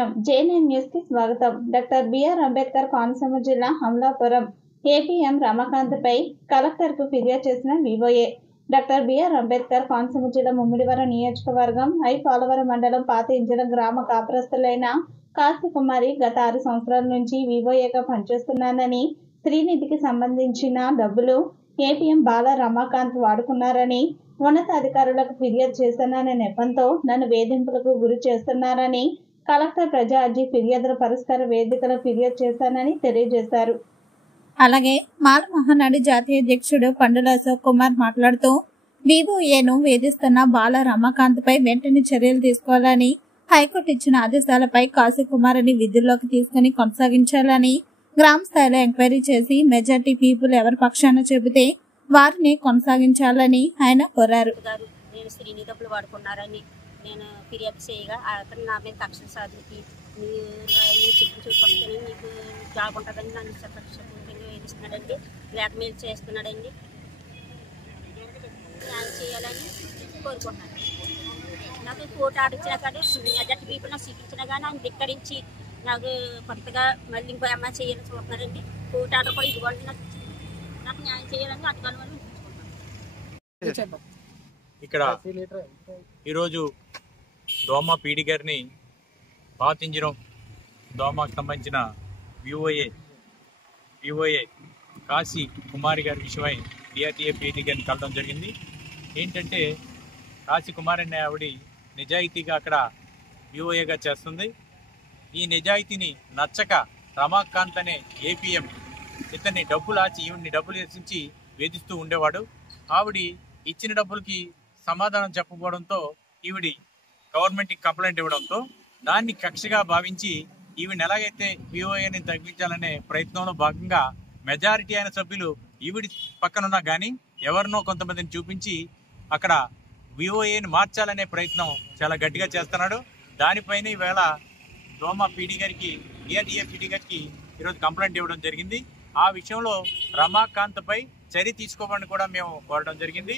నమస్కారం. JNN news కి స్వాగతం. డాక్టర్ బిఆర్ అంబేద్కర్ కోనసీమ జిల్లా అమలాపురం ఏపీఎం రమాకాంత్పై కలెక్టర్ కు ఫిర్యాదు చేసిన VOA. Doctor BR Ambedkar Konaseema జిల్లా ముమ్మిడివరం నియోజకవర్గం పోలవరం మండలం పాత ఇంజల గ్రామ కాపురస్తులైన కాశీ కుమారి గత 6 సంవత్సరాల నుంచి వివోఏగా పనిచేస్తున్నానని, శ్రీనిధికి సంబంధించిన డబ్బులు ఏపీఎం బాల రమాకాంత్ వాడుకున్నారని, ఉన్నతాధికారులకు ఫిర్యాదు చేశాననే నెపంతో నన్ను వేధింపులకు గురి చేస్తున్నారని కలెక్టర్ ప్రజా అర్జీ ఫిర్యాదుల పరిష్కార వేదికలో ఫిర్యాదు చేశానని తెలియజేశారు. అలాగే మాల మహానాడు జాతీయ అధ్యక్షుడు పండుల అశోక్ కుమార్ మాట్లాడుతూ వివోఏను వేధిస్తున్న బాల రమాకాంత్పై వెంటనే చర్యలు తీసుకోవాలని, హైకోర్టు ఇచ్చిన ఆదేశాలపై కాశీ కుమార్ని విధుల్లోకి తీసుకుని కొనసాగించాలని, గ్రామ స్థాయిలో ఎంక్వైరీ చేసి మెజార్టీ పీపుల్ ఎవరి పక్షాన చెబితే వారిని కొనసాగించాలని ఆయన కోరారు. నేను శ్రీని డబ్బులు వాడుకున్నారని నేను ఫిర్యాదు చేయగా అతను నా మీద కక్ష సాధించి చుట్టుపక్కల నీకు జాబ్ ఉంటుందని నన్ను వేధిస్తున్నాడండి, బ్లాక్మెయిల్ చేస్తున్నాడండి. న్యాయం చేయాలని కోరుకుంటున్నాను. నాకు కోర్టు ఆర్డర్ ఇచ్చినా కానీ మెజార్టీ పీపుల్ నాకు చూపించినా కానీ ఆయన ధిక్కరించి నాకు కొత్తగా మళ్ళీ ఇంకో అమ్మాయి చేయాలని చూస్తున్నారండి. కోర్టు ఆర్డర్ కూడా ఇదిగోండి నాకు న్యాయం చేయాలని అటుకోవాలని. ఇక్కడ ఈరోజు దోమ పీడి గారిని పాతింజరం దోమకు సంబంధించిన వివోఏ కాశీ కుమారి గారి విషయమై డిఆర్టీఏ పీడి గారిని కలవడం జరిగింది. ఏంటంటే కాశీ కుమారి అనే ఆవిడ నిజాయితీగా అక్కడ వివోఏగా చేస్తుంది. ఈ నిజాయితీని నచ్చక రమాకాంత్ అనే ఏపీఎం ఇతన్ని డబ్బులు ఆచి ఈవిడిని డబ్బులు వేసించి వేధిస్తూ ఉండేవాడు. ఆవిడ ఇచ్చిన డబ్బులకి సమాధానం చెప్పకపోవడంతో ఈవిడి గవర్నమెంట్కి కంప్లైంట్ ఇవ్వడంతో దాన్ని కక్షగా భావించి ఈవిడిని ఎలాగైతే వివోఏని తగ్గించాలనే ప్రయత్నంలో భాగంగా మెజారిటీ అయిన సభ్యులు ఈవిడి పక్కనున్నా కానీ ఎవరినో కొంతమందిని చూపించి అక్కడ వివోఏని మార్చాలనే ప్రయత్నం చాలా గట్టిగా చేస్తున్నాడు. దానిపైన ఈవేళ దోమ పీడి గారికి డిఆర్టీఏ పీడి గారికి ఈరోజు కంప్లైంట్ ఇవ్వడం జరిగింది. ఆ విషయంలో రమాకాంత్పై చర్య తీసుకోమని కూడా మేము కోరడం జరిగింది.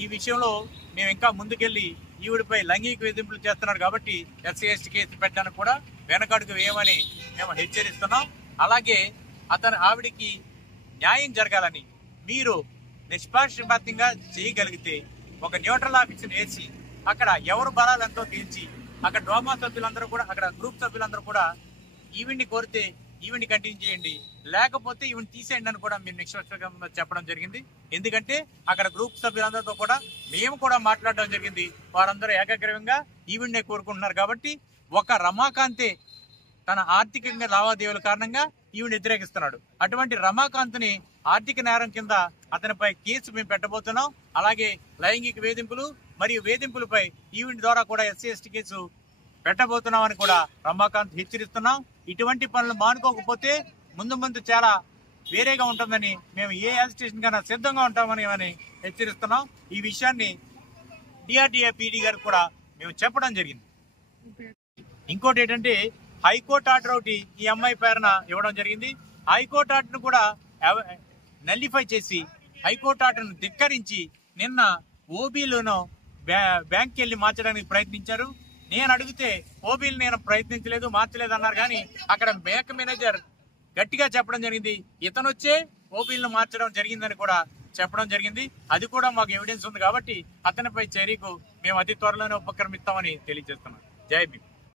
ఈ విషయంలో మేము ఇంకా ముందుకెళ్ళి ఈవిడిపై లైంగిక వేధింపులు చేస్తున్నాడు కాబట్టి ఎస్సీ ఎస్టీ కేసు పెట్టడానికి కూడా వెనకడుగు వేయమని మేము హెచ్చరిస్తున్నాం. అలాగే ఆవిడికి న్యాయం జరగాలని మీరు నిష్పాక్షపాతంగా చేయగలిగితే ఒక న్యూట్రల్ ఆఫీసుని వేసి అక్కడ ఎవరు బలాలు ఎంతో తేల్చి అక్కడ డ్రామా సభ్యులందరూ కూడా అక్కడ గ్రూప్ సభ్యులందరూ కూడా ఈవిడ్ని కోరితే ఈవిడ్ని కంటిన్యూ చేయండి, లేకపోతే ఈవిడ్ని తీసేయండి అని కూడా మీరు నిష్పక్షంగా చెప్పడం జరిగింది. ఎందుకంటే అక్కడ గ్రూప్ సభ్యులందరితో కూడా మేము కూడా మాట్లాడడం జరిగింది. వారందరూ ఏకాగ్రీవంగా ఈవిడ్నే కోరుకుంటున్నారు. కాబట్టి ఒక రమాకాంతే తన ఆర్థికంగా లావాదేవీల కారణంగా ఈవిడ్ని వ్యతిరేకిస్తున్నాడు. అటువంటి రమాకాంత్ని ఆర్థిక నేరం కింద అతనిపై కేసు మేము పెట్టబోతున్నాం. అలాగే లైంగిక వేధింపులు మరియు వేధింపులపై ఈవిడ్ని ద్వారా కూడా ఎస్సీ ఎస్టీ కేసు పెట్టబోతున్నామని కూడా రమాకాంత్ హెచ్చరిస్తున్నాం. ఇటువంటి పనులు మానుకోకపోతే ముందు చాలా వేరేగా ఉంటుందని మేము ఏ యాజిటేషన్ కన్నా సిద్ధంగా ఉంటామని హెచ్చరిస్తున్నాం. ఈ విషయాన్ని డిఆర్టీఏ పీడీ గారు కూడా మేము చెప్పడం జరిగింది. ఇంకోటి ఏంటంటే హైకోర్టు ఆర్డర్ ఒకటి ఈ అమ్మాయి పేరున ఇవ్వడం జరిగింది. హైకోర్టు ఆర్డర్ను కూడా నల్లిఫై చేసి హైకోర్టు ఆర్డర్ను ధిక్కరించి నిన్న ఓబీలోనూ బ్యాంక్కి వెళ్ళి మార్చడానికి ప్రయత్నించారు. నేను అడిగితే ఓబీలు నేను ప్రయత్నించలేదు, మార్చలేదు అన్నారు. కానీ అక్కడ బ్యాంక్ మేనేజర్ గట్టిగా చెప్పడం జరిగింది, ఇతను వచ్చే ఓబీలను మార్చడం జరిగిందని కూడా చెప్పడం జరిగింది. అది కూడా మాకు ఎవిడెన్స్ ఉంది కాబట్టి అతనిపై చర్యకు మేము అతి త్వరలోనే ఉపక్రమిస్తామని తెలియజేస్తున్నాం. జై భీమ్.